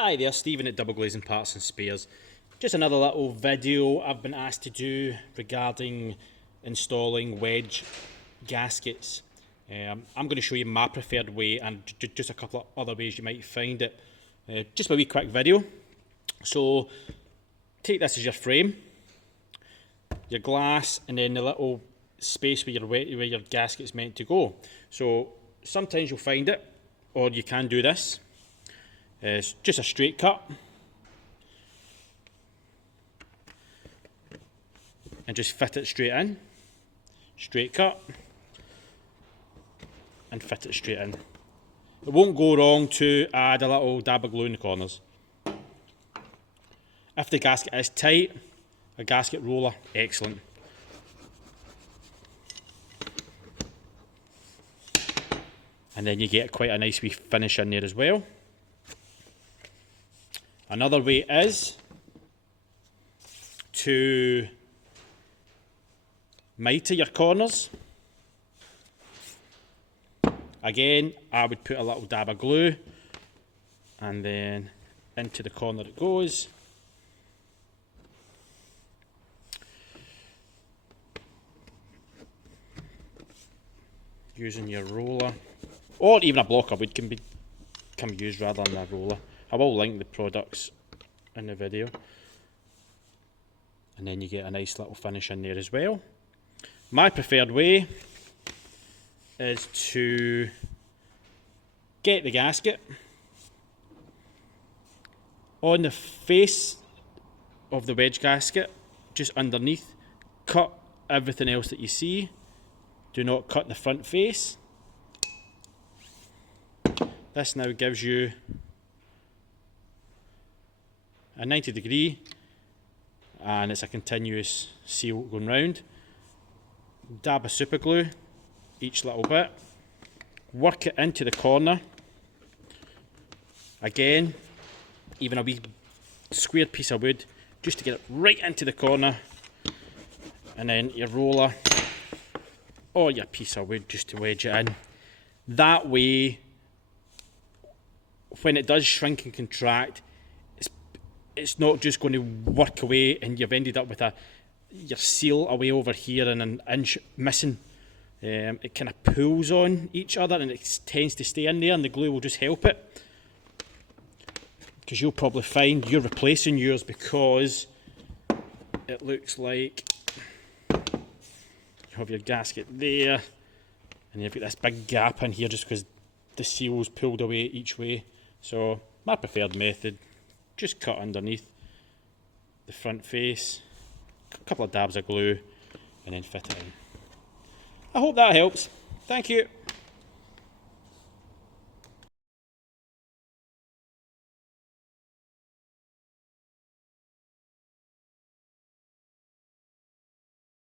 Hi there, Stephen at Double Glazing Parts and Spares. Just another little video I've been asked to do regarding installing wedge gaskets. I'm going to show you my preferred way and just a couple of other ways you might find it. Just a wee quick video. So take this as your frame, your glass, and then the little space where your gasket's meant to go. So sometimes you'll find it, or you can do this. It's just a straight cut, and just fit it straight in. Straight cut, and fit it straight in. It won't go wrong to add a little dab of glue in the corners. If the gasket is tight, a gasket roller, excellent. And then you get quite a nice wee finish in there as well. Another way is to mitre your corners. Again, I would put a little dab of glue and then into the corner it goes. Using your roller, or even a blocker would can be used rather than a roller. I will link the products in the video. And then you get a nice little finish in there as well. My preferred way is to get the gasket on the face of the wedge gasket, just underneath. Cut everything else that you see. Do not cut the front face. This now gives you a 90°, and it's a continuous seal going round. Dab of super glue each little bit, work it into the corner. Again, even a wee square piece of wood just to get it right into the corner, and then your roller or your piece of wood just to wedge it in. That way, when it does shrink and contract, it's not just going to work away and you've ended up with your seal away over here and an inch missing. It kind of pulls on each other and it tends to stay in there, and the glue will just help it. Because you'll probably find you're replacing yours because it looks like you have your gasket there and you've got this big gap in here just because the seal's pulled away each way. So my preferred method, just cut underneath the front face, a couple of dabs of glue, and then fit it in. I hope that helps. Thank you.